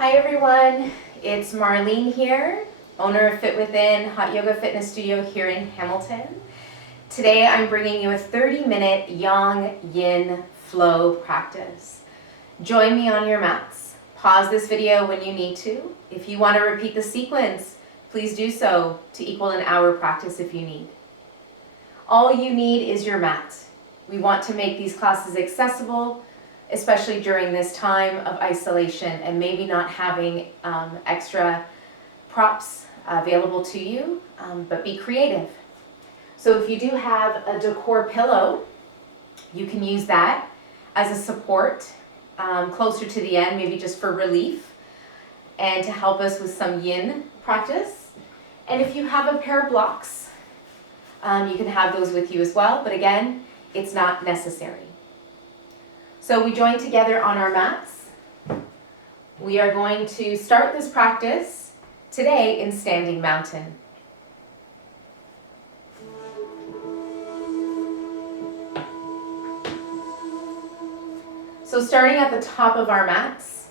Hi everyone, it's Marlene here, owner of FitWithin, hot yoga fitness studio here in Hamilton. Today I'm bringing you a 30-minute Yang Yin flow practice. Join me on your mats. Pause this video when you need to. If you want to repeat the sequence, please do so to equal an hour practice if you need. All you need is your mat. We want to make these classes accessible, especially during this time of isolation and maybe not having extra props available to you, but be creative. So if you do have a decor pillow, you can use that as a support closer to the end, maybe just for relief and to help us with some yin practice. And if you have a pair of blocks, you can have those with you as well, but again, it's not necessary. So we join together on our mats. We are going to start this practice today in standing mountain. So starting at the top of our mats,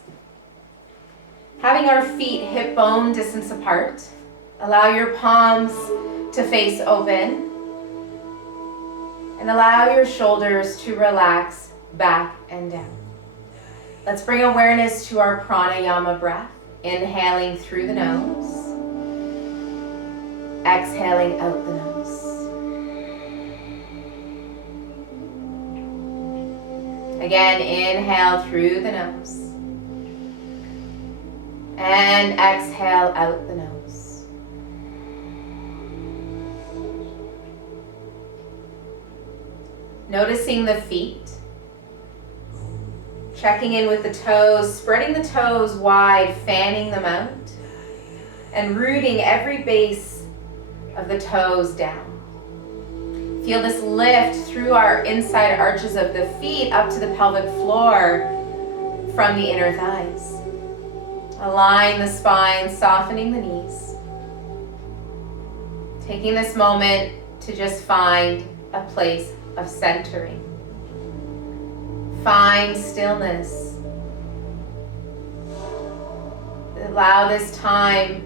having our feet hip bone distance apart, allow your palms to face open and allow your shoulders to relax back and down. Let's bring awareness to our pranayama breath, inhaling through the nose, exhaling out the nose. Again, inhale through the nose and exhale out the nose. Noticing the feet. Checking in with the toes, spreading the toes wide, fanning them out, and rooting every base of the toes down. Feel this lift through our inside arches of the feet up to the pelvic floor from the inner thighs. Align the spine, softening the knees. Taking this moment to just find a place of centering. Find stillness. Allow this time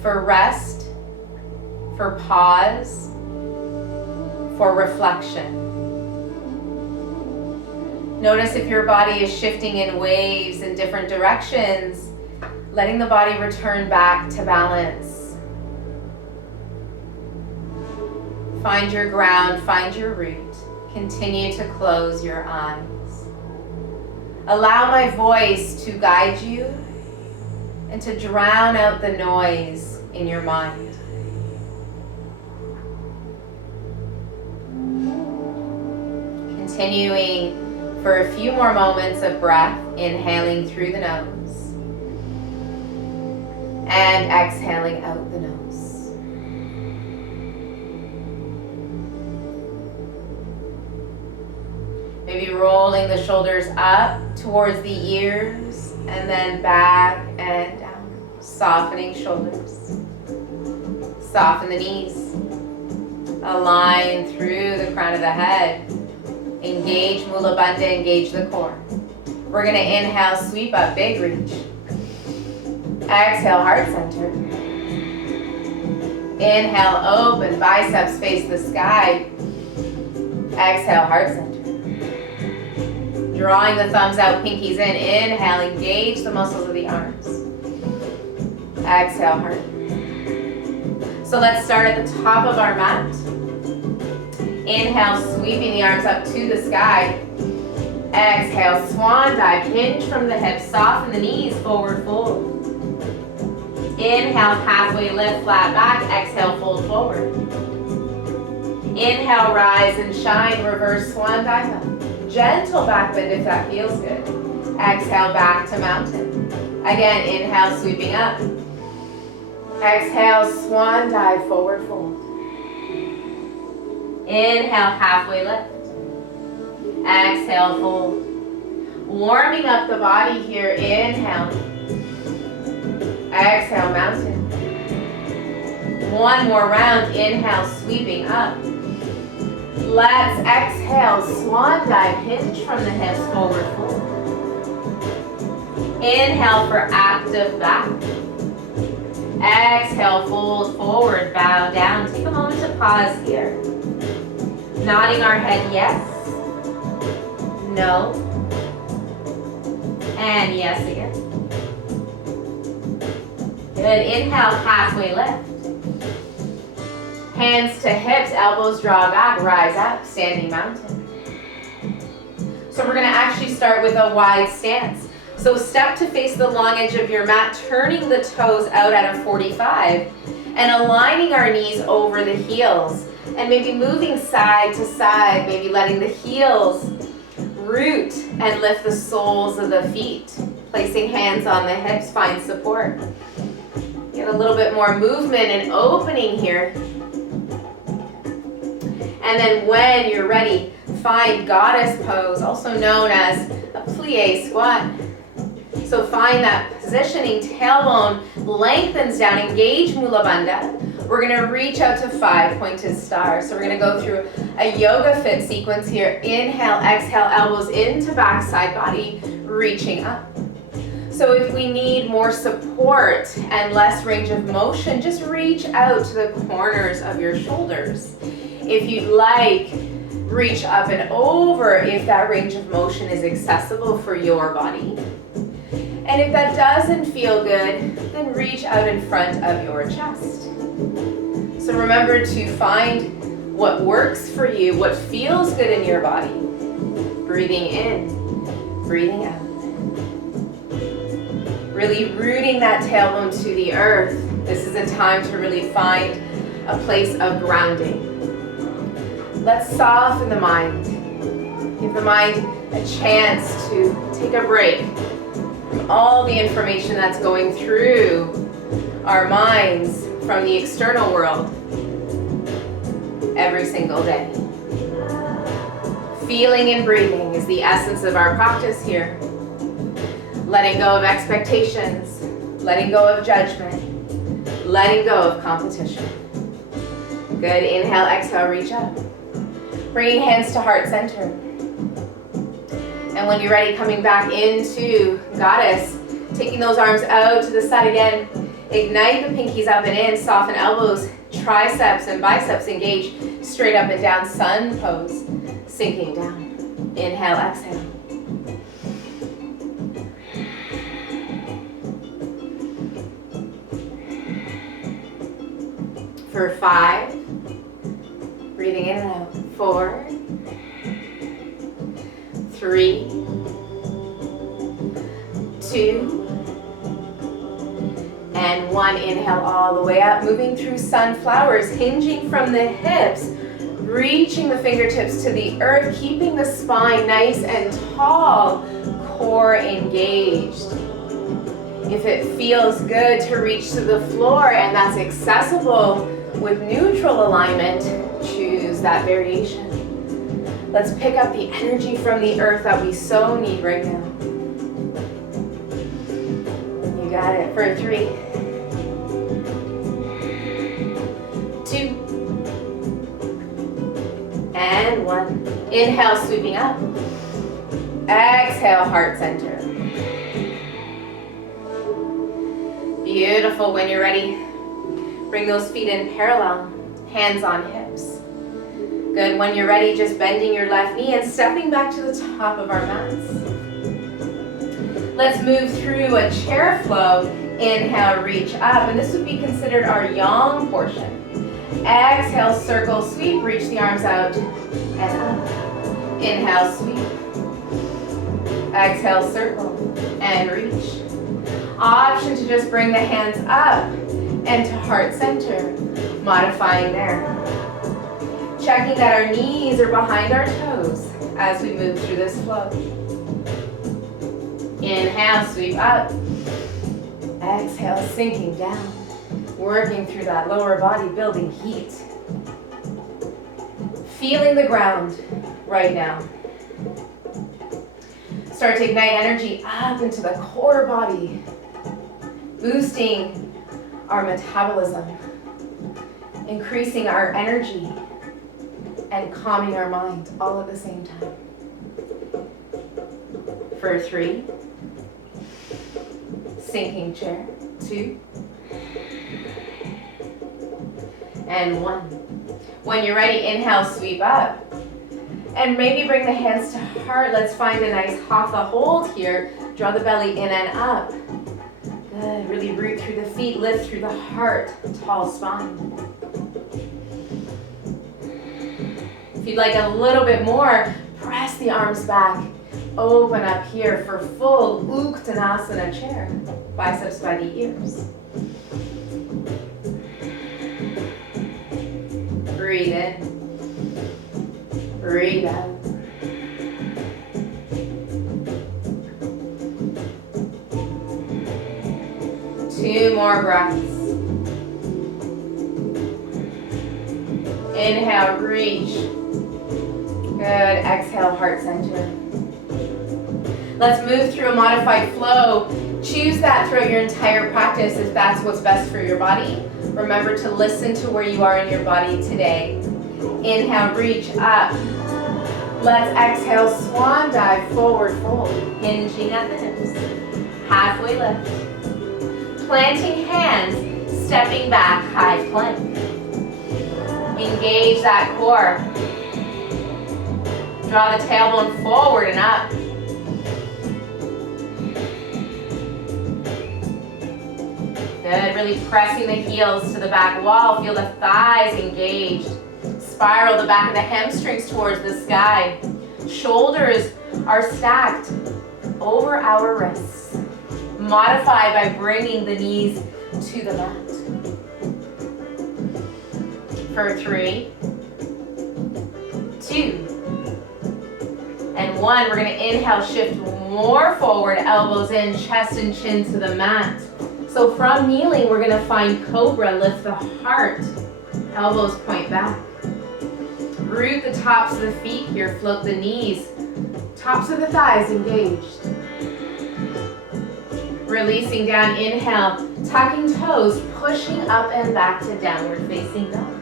for rest, for pause, for reflection. Notice if your body is shifting in waves in different directions, letting the body return back to balance. Find your ground, find your root. Continue to close your eyes. Allow my voice to guide you and to drown out the noise in your mind. Continuing for a few more moments of breath, inhaling through the nose and exhaling out the nose. Maybe rolling the shoulders up towards the ears and then back and down. Softening shoulders. Soften the knees. Align through the crown of the head. Engage Mula Bandha, engage the core. We're going to inhale, sweep up, big reach. Exhale, heart center. Inhale, open, biceps face the sky. Exhale, heart center. Drawing the thumbs out, pinkies in. Inhale, engage the muscles of the arms. Exhale, heart. So let's start at the top of our mat. Inhale, sweeping the arms up to the sky. Exhale, swan dive, hinge from the hips, soften the knees, forward fold. Inhale, halfway lift, flat back. Exhale, fold forward. Inhale, rise and shine, reverse swan dive up. Gentle back bend if that feels good. Exhale, back to mountain. Again, inhale, sweeping up. Exhale, swan dive, forward fold. Inhale, halfway lift. Exhale, fold. Warming up the body here. Inhale. Exhale, mountain. One more round. Inhale, sweeping up. Let's exhale, swan dive, hinge from the hips, forward fold. Inhale for active back. Exhale, fold forward, bow down. Take a moment to pause here. Nodding our head yes, no, and yes again. Good, inhale, halfway lift. Hands to hips, elbows draw back, rise up, standing mountain. So we're gonna actually start with a wide stance. So step to face the long edge of your mat, turning the toes out at a 45 and aligning our knees over the heels and maybe moving side to side, maybe letting the heels root and lift the soles of the feet. Placing hands on the hips, find support. Get a little bit more movement and opening here. And then when you're ready, find goddess pose, also known as a plie squat. So find that positioning, tailbone lengthens down, engage Mula Bandha. We're gonna reach out to 5 pointed stars. So we're gonna go through a yoga fit sequence here. Inhale, exhale, elbows into backside body, reaching up. So if we need more support and less range of motion, just reach out to the corners of your shoulders. If you'd like, reach up and over if that range of motion is accessible for your body. And if that doesn't feel good, then reach out in front of your chest. So remember to find what works for you, what feels good in your body. Breathing in, breathing out. Really rooting that tailbone to the earth. This is a time to really find a place of grounding. Let's soften the mind. Give the mind a chance to take a break from all the information that's going through our minds from the external world every single day. Feeling and breathing is the essence of our practice here. Letting go of expectations, letting go of judgment, letting go of competition. Good, inhale, exhale, reach up. Bringing hands to heart center. And when you're ready, coming back into goddess, taking those arms out to the side again. Ignite the pinkies up and in, soften elbows, triceps and biceps engage, straight up and down, sun pose, sinking down. Inhale, exhale. For 5, breathing in and out. 4, 3, 2, and 1. Inhale all the way up, moving through sunflowers, hinging from the hips, reaching the fingertips to the earth, keeping the spine nice and tall, core engaged. If it feels good to reach to the floor and that's accessible with neutral alignment, choose that variation. Let's pick up the energy from the earth that we so need right now. You got it. For 3, 2, and 1. Inhale, sweeping up. Exhale, heart center. Beautiful. When you're ready, bring those feet in parallel, hands on hips. Good. When you're ready, just bending your left knee and stepping back to the top of our mats. Let's move through a chair flow. Inhale, reach up, and this would be considered our yang portion. Exhale, circle, sweep, reach the arms out and up. Inhale, sweep. Exhale, circle, and reach. Option to just bring the hands up and to heart center, modifying there. Checking that our knees are behind our toes as we move through this flow. Inhale, sweep up. Exhale, sinking down. Working through that lower body, building heat. Feeling the ground right now. Start to ignite energy up into the core body, boosting our metabolism, increasing our energy, and calming our mind all at the same time. For 3, Sinking chair. 2. And 1. When you're ready, inhale, sweep up. And maybe bring the hands to heart. Let's find a nice Hatha hold here. Draw the belly in and up. Good. Really root through the feet, lift through the heart. Tall spine. If you'd like a little bit more, press the arms back. Open up here for full Uttanasana chair. Biceps by the ears. Breathe in. Breathe out. Two more breaths. Inhale, reach. Good. Exhale, heart center. Let's move through a modified flow. Choose that throughout your entire practice if that's what's best for your body. Remember to listen to where you are in your body today. Inhale, reach up. Let's exhale, swan dive, forward fold. Hinging at the hips. Halfway lift. Planting hands, stepping back, high plank. Engage that core. Draw the tailbone forward and up. Good, really pressing the heels to the back wall. Feel the thighs engaged. Spiral the back of the hamstrings towards the sky. Shoulders are stacked over our wrists. Modify by bringing the knees to the mat. For 3, 2, and 1. We're going to inhale, shift more forward, elbows in, chest and chin to the mat. So from kneeling, we're going to find cobra, lift the heart, elbows point back. Root the tops of the feet here, float the knees, tops of the thighs engaged. Releasing down, inhale, tucking toes, pushing up and back to downward facing dog.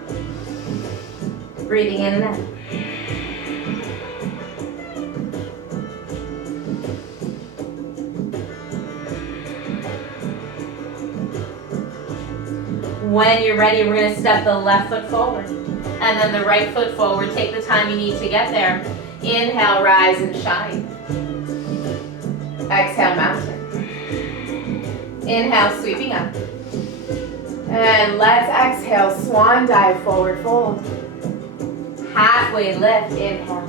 Breathing in and out. When you're ready, we're going to step the left foot forward and then the right foot forward. Take the time you need to get there. Inhale, rise and shine. Exhale, mountain. Inhale, sweeping up. And let's exhale, swan dive, forward fold. Halfway lift, inhale.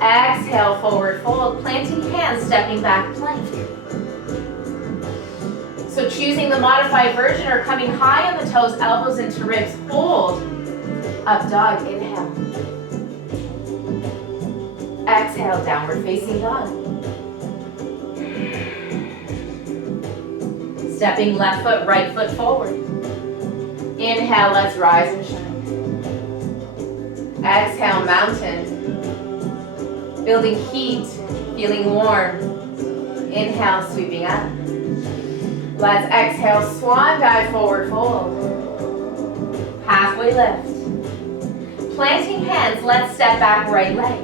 Exhale, forward fold. Planting hands, stepping back, plank. So choosing the modified version or coming high on the toes, elbows into ribs, hold. Up dog, inhale. Exhale, downward facing dog. Stepping left foot, right foot forward. Inhale, let's rise and shine. Exhale, mountain. Building heat, feeling warm. Inhale, sweeping up. Let's exhale, swan dive, forward fold. Halfway lift. Planting hands, let's step back, right leg.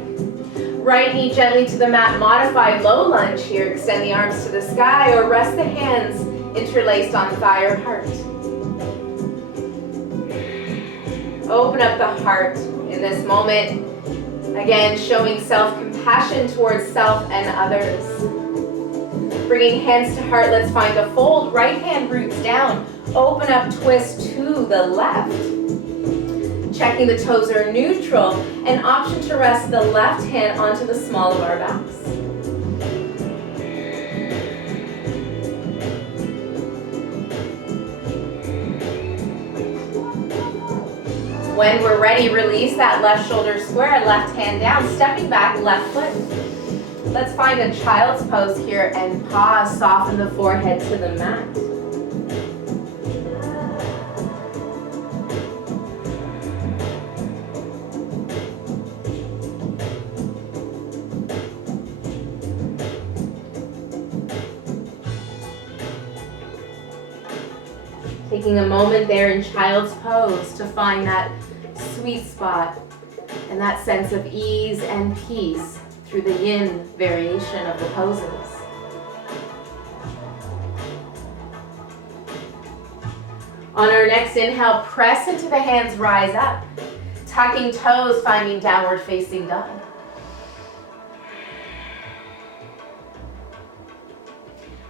Right knee gently to the mat, modify low lunge here. Extend the arms to the sky or rest the hands interlaced on thigh or heart. Open up the heart in this moment. Again, showing self-compassion towards self and others. Bringing hands to heart, let's find a fold. Right hand roots down. Open up, twist to the left. Checking the toes are neutral. An option to rest the left hand onto the small of our backs. When we're ready, release that left shoulder square, left hand down, stepping back, left foot. Let's find a child's pose here and pause, soften the forehead to the mat. Taking a moment there in child's pose to find that sweet spot and that sense of ease and peace through the yin variation of the poses. On our next inhale, press into the hands, rise up. Tucking toes, finding downward facing dog.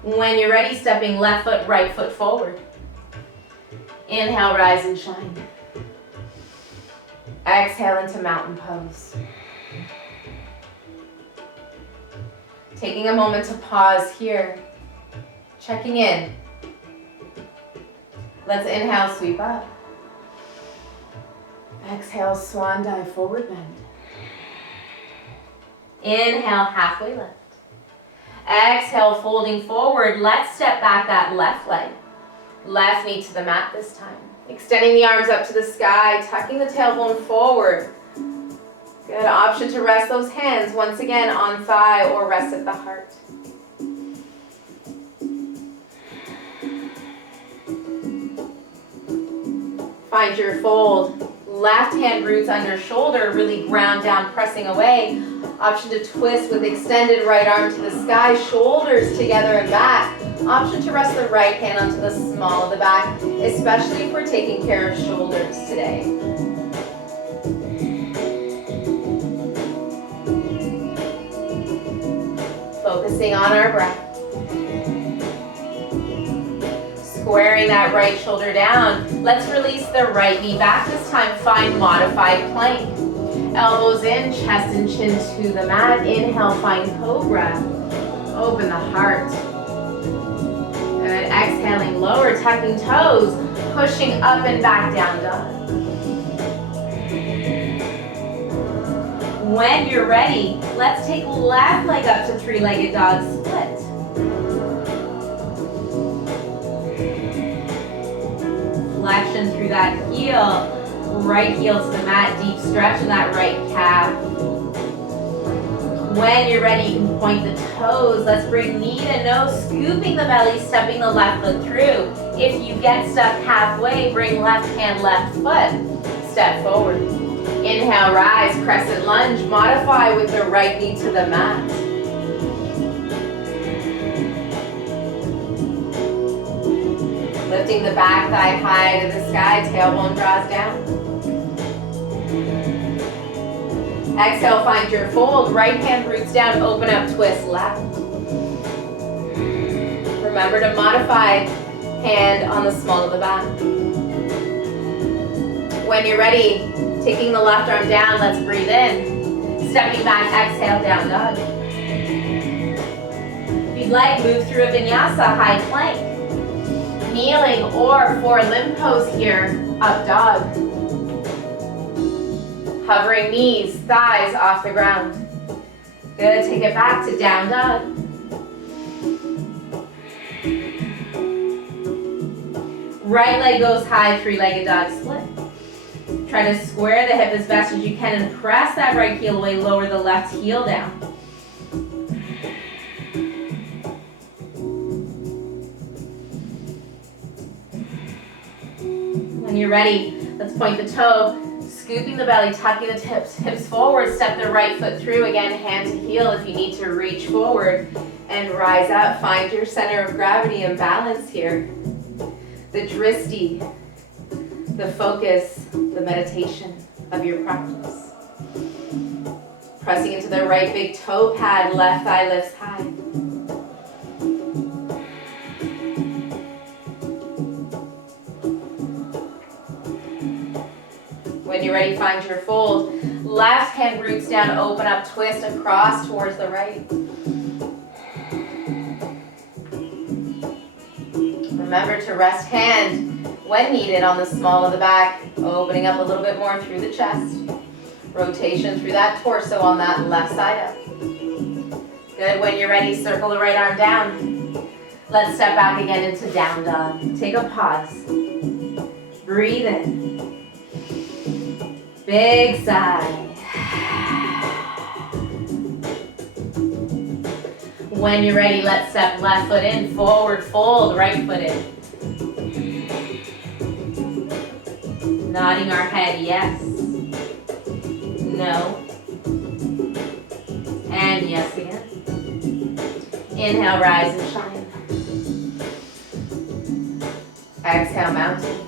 When you're ready, stepping left foot, right foot forward. Inhale, rise and shine. Exhale into mountain pose. Taking a moment to pause here. Checking in. Let's inhale, sweep up. Exhale, swan dive, forward bend. Inhale, halfway lift. Exhale, folding forward. Let's step back that left leg. Left knee to the mat this time. Extending the arms up to the sky, tucking the tailbone forward. Good option to rest those hands once again on thigh or rest at the heart. Find your fold. Left hand roots under shoulder, really ground down, pressing away. Option to twist with extended right arm to the sky, shoulders together and back. Option to rest the right hand onto the small of the back, especially if we're taking care of shoulders today. Focusing on our breath. Squaring that right shoulder down. Let's release the right knee back this time. Find modified plank. Elbows in, chest and chin to the mat. Inhale, find cobra. Open the heart. Good. Exhaling, lower, tucking toes. Pushing up and back down dog. When you're ready, let's take left leg up to three-legged dog split. Flexion through that heel. Right heel to the mat, deep stretch in that right calf. When you're ready, you can point the toes. Let's bring knee to nose, scooping the belly, stepping the left foot through. If you get stuck halfway, bring left hand, left foot. Step forward. Inhale, rise, crescent lunge. Modify with the right knee to the mat. Lifting the back thigh high to the sky, tailbone draws down. Exhale, find your fold. Right hand roots down, open up, twist left. Remember to modify hand on the small of the back. When you're ready, taking the left arm down, let's breathe in. Stepping back, exhale, down dog. If you'd like, move through a Vinyasa, high plank. Kneeling or for limb pose here, up dog. Hovering knees, thighs off the ground. Good, take it back to down dog. Right leg goes high, three-legged dog split. Try to square the hip as best as you can and press that right heel away, lower the left heel down. When you're ready, let's point the toe. Scooping the belly, tucking the hips forward, step the right foot through, again, hand to heel if you need to reach forward and rise up. Find your center of gravity and balance here. The dristi, the focus, the meditation of your practice. Pressing into the right big toe pad, left thigh lifts high. When you're ready, find your fold. Left hand roots down, open up, twist across towards the right. Remember to rest hand when needed on the small of the back, opening up a little bit more through the chest. Rotation through that torso on that left side up. Good, when you're ready, circle the right arm down. Let's step back again into down dog. Take a pause. Breathe in. Big sigh. When you're ready, let's step left foot in, forward fold, right foot in. Nodding our head, yes. No. And yes again. Inhale, rise and shine. Exhale, mountain.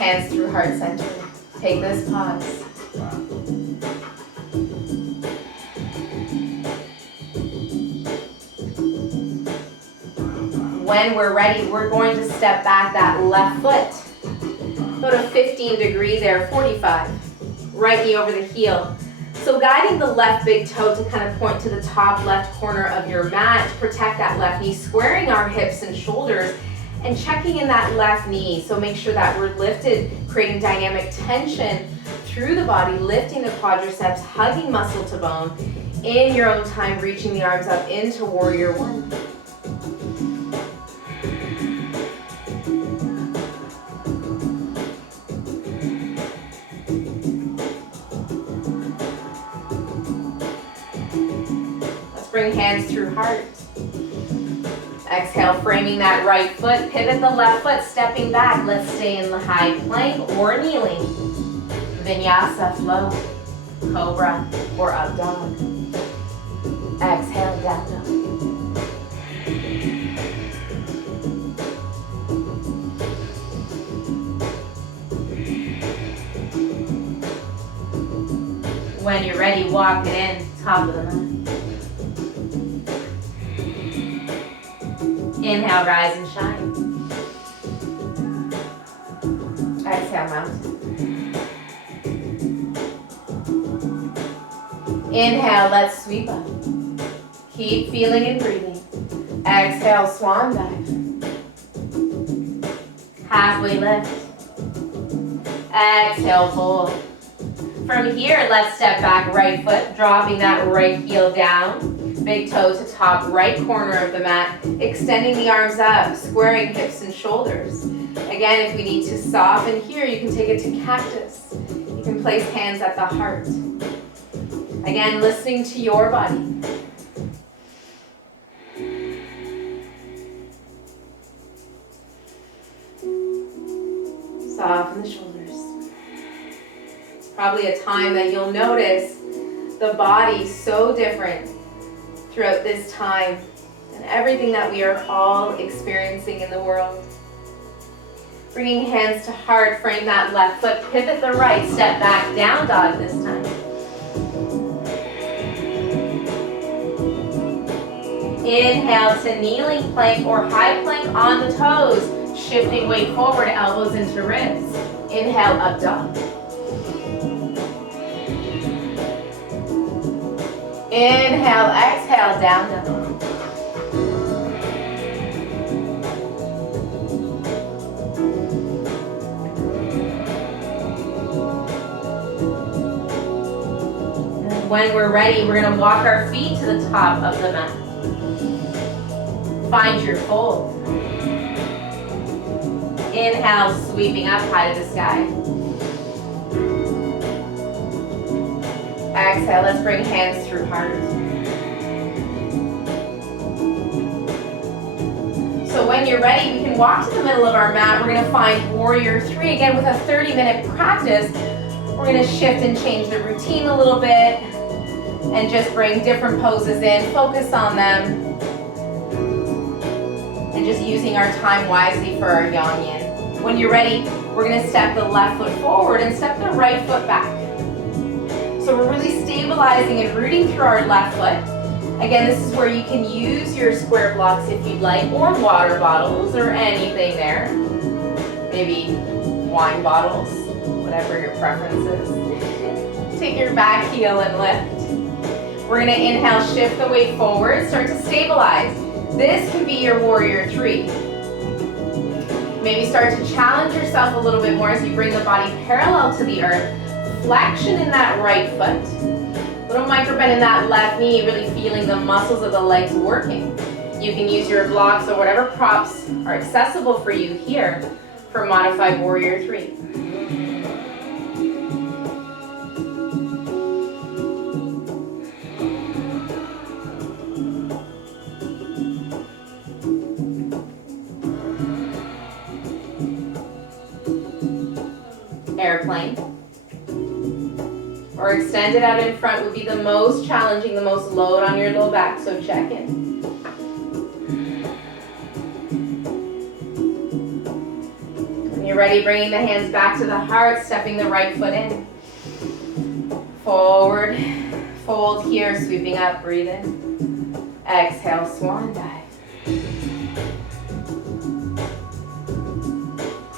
Hands through heart center. Take this pause. When we're ready, we're going to step back that left foot. Go to 15 degree there, 45. Right knee over the heel. So guiding the left big toe to kind of point to the top left corner of your mat to protect that left knee, squaring our hips and shoulders, and checking in that left knee. So make sure that we're lifted, creating dynamic tension through the body, lifting the quadriceps, hugging muscle to bone. In your own time, reaching the arms up into warrior one. Bring hands through heart. Exhale, framing that right foot. Pivot the left foot, stepping back. Let's stay in the high plank or kneeling. Vinyasa flow. Cobra or up dog. Exhale, down dog. When you're ready, walk it in, top of the mat. Inhale, rise and shine. Exhale, mountain. Inhale, let's sweep up. Keep feeling and breathing. Exhale, swan dive. Halfway lift. Exhale, fold. From here, let's step back, right foot, dropping that right heel down. Big toe to top right corner of the mat, extending the arms up, squaring hips and shoulders. Again, if we need to soften here, you can take it to cactus. You can place hands at the heart. Again, listening to your body. Soften the shoulders. It's probably a time that you'll notice the body so different throughout this time and everything that we are all experiencing in the world. Bringing hands to heart, frame that left foot, pivot the right, step back, down dog this time. Inhale to kneeling plank or high plank on the toes, shifting weight forward, elbows into ribs. Inhale, up dog. Inhale, exhale, down dog. When we're ready, we're going to walk our feet to the top of the mat. Find your fold. Inhale, sweeping up high to the sky. Exhale, let's bring hands through heart. So when you're ready, we can walk to the middle of our mat. We're going to find warrior three. Again, with a 30-minute practice, we're going to shift and change the routine a little bit and just bring different poses in, focus on them, and just using our time wisely for our Yang Yin. When you're ready, we're going to step the left foot forward and step the right foot back. So we're really stabilizing and rooting through our left foot. Again, this is where you can use your square blocks if you'd like, or water bottles, or anything there. Maybe wine bottles, whatever your preference is. Take your back heel and lift. We're gonna inhale, shift the weight forward, start to stabilize. This can be your warrior three. Maybe start to challenge yourself a little bit more as you bring the body parallel to the earth. Flexion in that right foot. Little micro bend in that left knee, really feeling the muscles of the legs working. You can use your blocks or whatever props are accessible for you here for modified warrior three. Airplane. Or extended out in front would be the most challenging, the most load on your low back, so check in. When you're ready, bringing the hands back to the heart, stepping the right foot in. Forward, fold here, sweeping up, breathe in. Exhale, swan dive.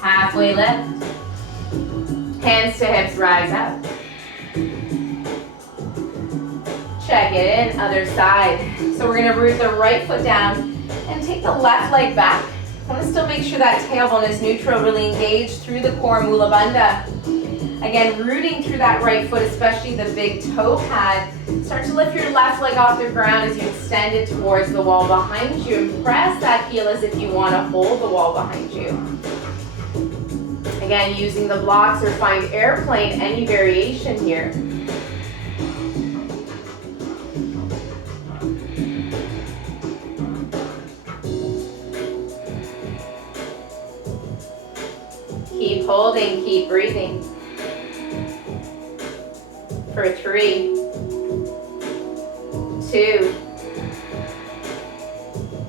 Halfway lift. Hands to hips, rise up. Check it in, other side. So we're gonna root the right foot down and take the left leg back. I want to still make sure that tailbone is neutral, really engaged through the core, Mula Bandha. Again, rooting through that right foot, especially the big toe pad. Start to lift your left leg off the ground as you extend it towards the wall behind you. And press that heel as if you want to hold the wall behind you. Again, using the blocks or find airplane, any variation here. Keep holding, keep breathing. For 3, 2,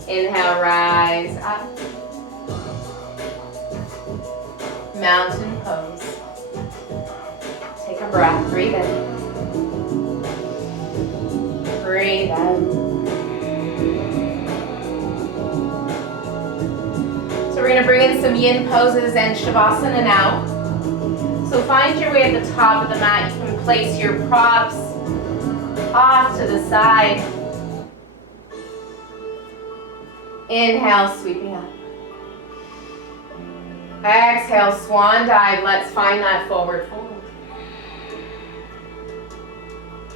inhale, rise up. Mountain pose. Take a breath, breathe in. Breathe out. So we're going to bring in some yin poses and shavasana now. So find your way at the top of the mat. You can place your props off to the side. Inhale, sweeping up. Exhale, swan dive. Let's find that forward fold.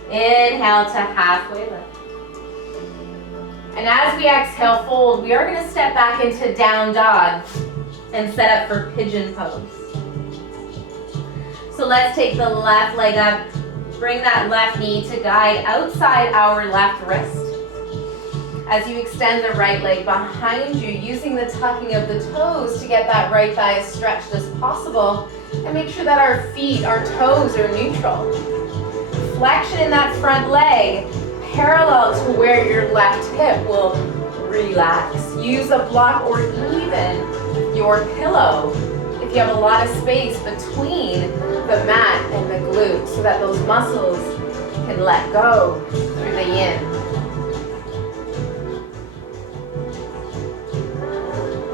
Inhale to halfway lift. And as we exhale, fold, we are going to step back into down dog and set up for pigeon pose. So let's take the left leg up, bring that left knee to guide outside our left wrist. As you extend the right leg behind you, using the tucking of the toes to get that right thigh as stretched as possible, and make sure that our feet, our toes are neutral. Flexion in that front leg, parallel to where your left hip will relax. Use a block or even your pillow if you have a lot of space between the mat and the glute so that those muscles can let go through the yin.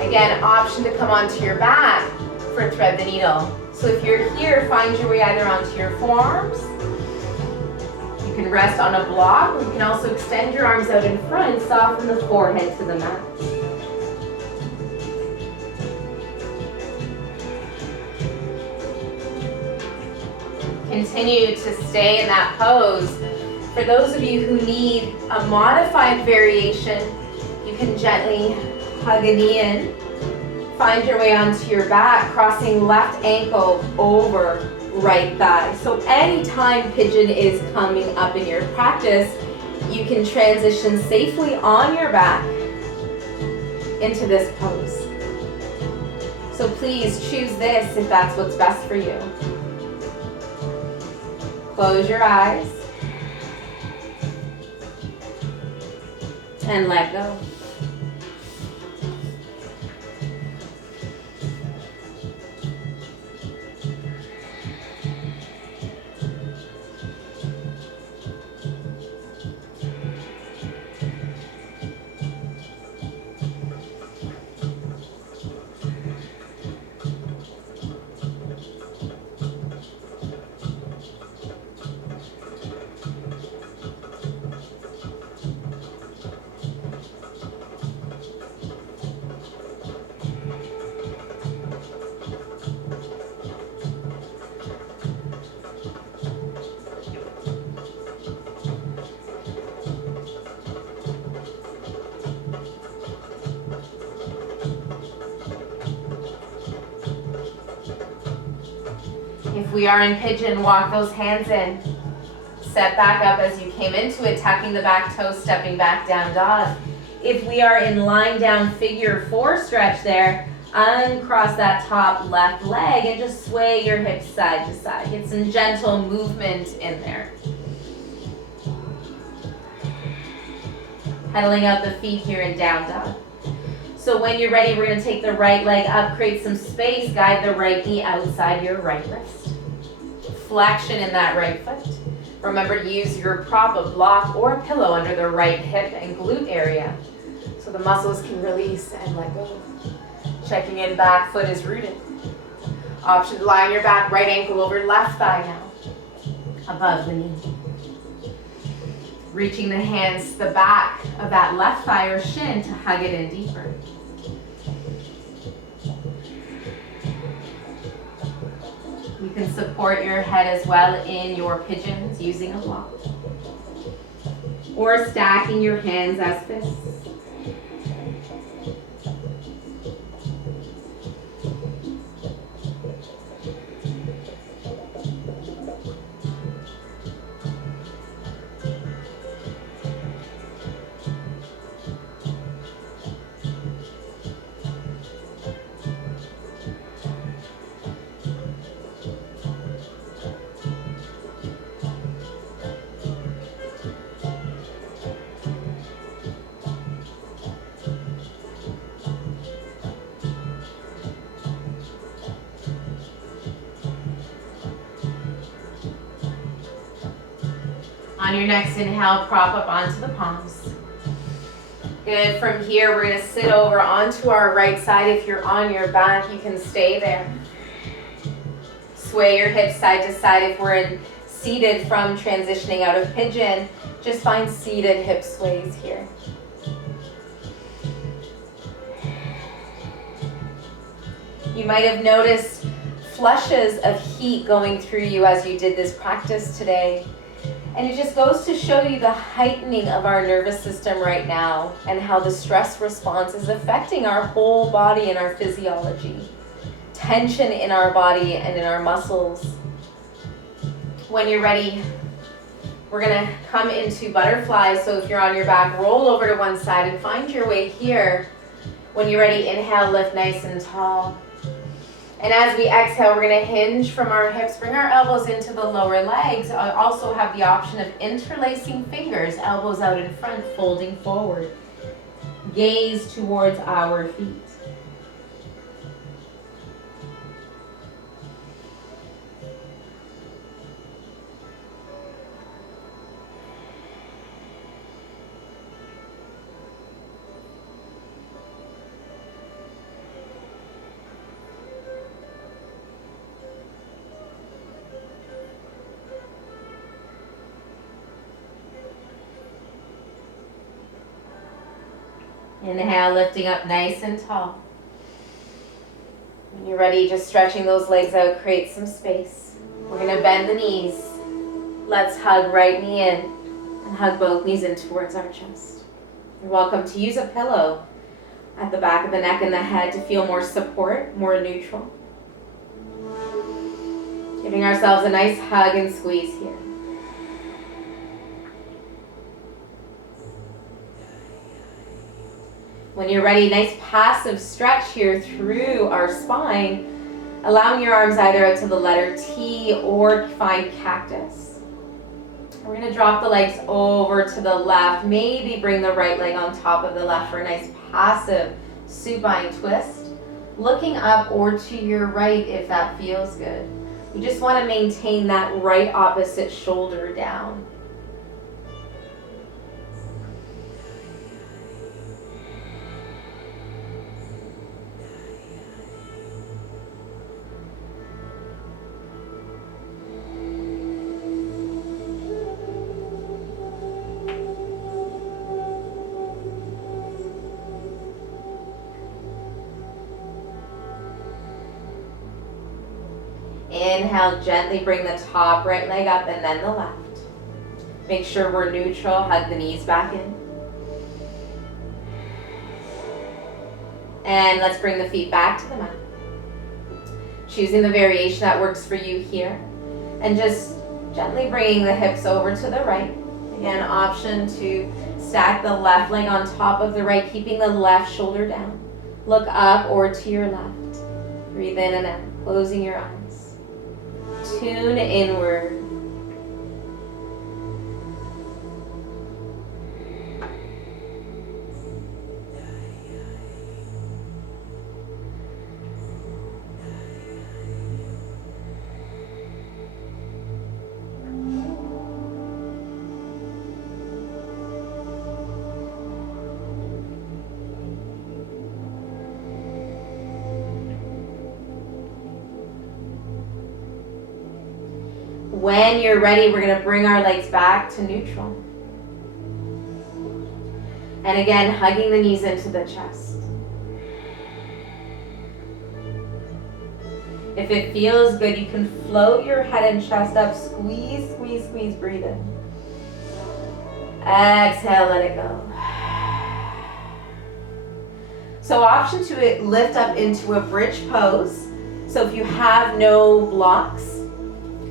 Again, option to come onto your back for thread the needle. So if you're here, find your way either onto your forearms. You can rest on a block, or you can also extend your arms out in front and soften the forehead to the mat. Continue to stay in that pose. For those of you who need a modified variation, you can gently hug a knee in. Find your way onto your back, crossing left ankle over right thigh. So anytime pigeon is coming up in your practice, you can transition safely on your back into this pose. So please choose this if that's what's best for you. Close your eyes and let go. If we are in pigeon, walk those hands in. Step back up as you came into it, tucking the back toes, stepping back down dog. If we are in lying down figure 4 stretch there, uncross that top left leg and just sway your hips side to side. Get some gentle movement in there. Pedaling out the feet here in down dog. So when you're ready, we're going to take the right leg up, create some space, guide the right knee outside your right wrist. Flexion in that right foot. Remember to use your prop, a block, or a pillow under the right hip and glute area so the muscles can release and let go. Checking in, back foot is rooted. Option to lie on your back, right ankle over left thigh now, above the knee. Reaching the hands to the back of that left thigh or shin to hug it in deeper. You can support your head as well in your pigeons using a block. Or stacking your hands as fists. On your next inhale, prop up onto the palms. Good. From here, we're going to sit over onto our right side. If you're on your back, you can stay there. Sway your hips side to side. If we're in seated from transitioning out of pigeon, just find seated hip sways here. You might have noticed flushes of heat going through you as you did this practice today. And it just goes to show you the heightening of our nervous system right now and how the stress response is affecting our whole body and our physiology. Tension in our body and in our muscles. When you're ready, we're going to come into butterfly. So if you're on your back, roll over to one side and find your way here. When you're ready, inhale, lift nice and tall. And as we exhale, we're going to hinge from our hips, bring our elbows into the lower legs. I also have the option of interlacing fingers, elbows out in front, folding forward. Gaze towards our feet. Inhale, lifting up nice and tall. When you're ready, just stretching those legs out, create some space. We're going to bend the knees. Let's hug right knee in and hug both knees in towards our chest. You're welcome to use a pillow at the back of the neck and the head to feel more support, more neutral. Giving ourselves a nice hug and squeeze here. When you're ready, nice passive stretch here through our spine, allowing your arms either out to the letter T or find cactus. We're going to drop the legs over to the left, maybe bring the right leg on top of the left for a nice passive supine twist. Looking up or to your right if that feels good. You just want to maintain that right opposite shoulder down. Inhale, gently bring the top right leg up and then the left. Make sure we're neutral, hug the knees back in. And let's bring the feet back to the mat. Choosing the variation that works for you here. And just gently bringing the hips over to the right. Again, option to stack the left leg on top of the right, keeping the left shoulder down. Look up or to your left. Breathe in and out, closing your eyes. Tune inward. When you're ready, we're going to bring our legs back to neutral. And again, hugging the knees into the chest. If it feels good, you can float your head and chest up. Squeeze, squeeze, squeeze. Breathe in. Exhale, let it go. So option 2, lift up into a bridge pose. So if you have no blocks,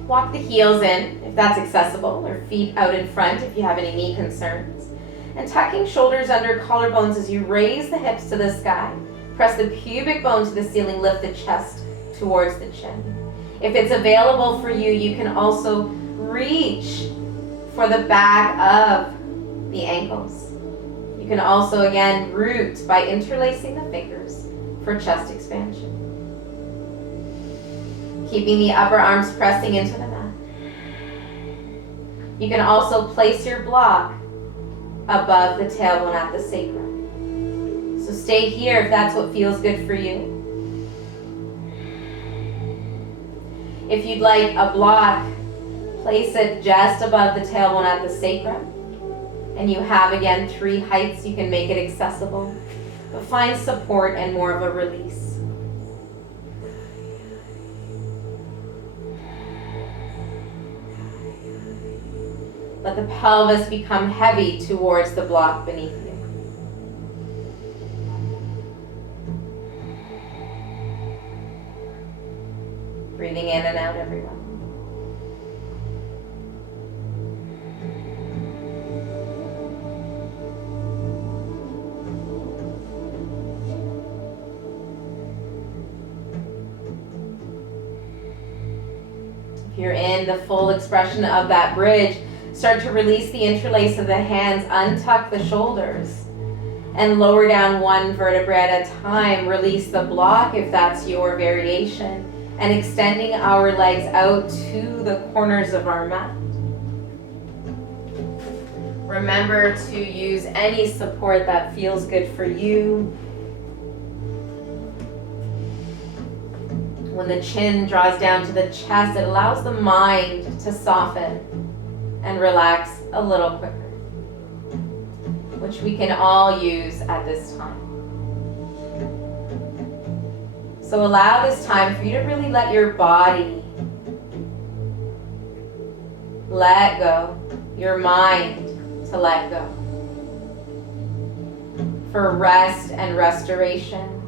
walk the heels in if that's accessible, or feet out in front if you have any knee concerns. And tucking shoulders under collarbones as you raise the hips to the sky. Press the pubic bone to the ceiling, lift the chest towards the chin. If it's available for you, you can also reach for the back of the ankles. You can also again root by interlacing the fingers for chest expansion. Keeping the upper arms pressing into the mat. You can also place your block above the tailbone at the sacrum. So stay here if that's what feels good for you. If you'd like a block, place it just above the tailbone at the sacrum. And you have, again, 3 heights. You can make it accessible. But find support and more of a release. Let the pelvis become heavy towards the block beneath you. Breathing in and out, everyone. If you're in the full expression of that bridge, start to release the interlace of the hands, untuck the shoulders, and lower down 1 vertebra at a time. Release the block if that's your variation, and extending our legs out to the corners of our mat. Remember to use any support that feels good for you. When the chin draws down to the chest, it allows the mind to soften and relax a little quicker, which we can all use at this time. So allow this time for you to really let your body let go, your mind to let go, for rest and restoration.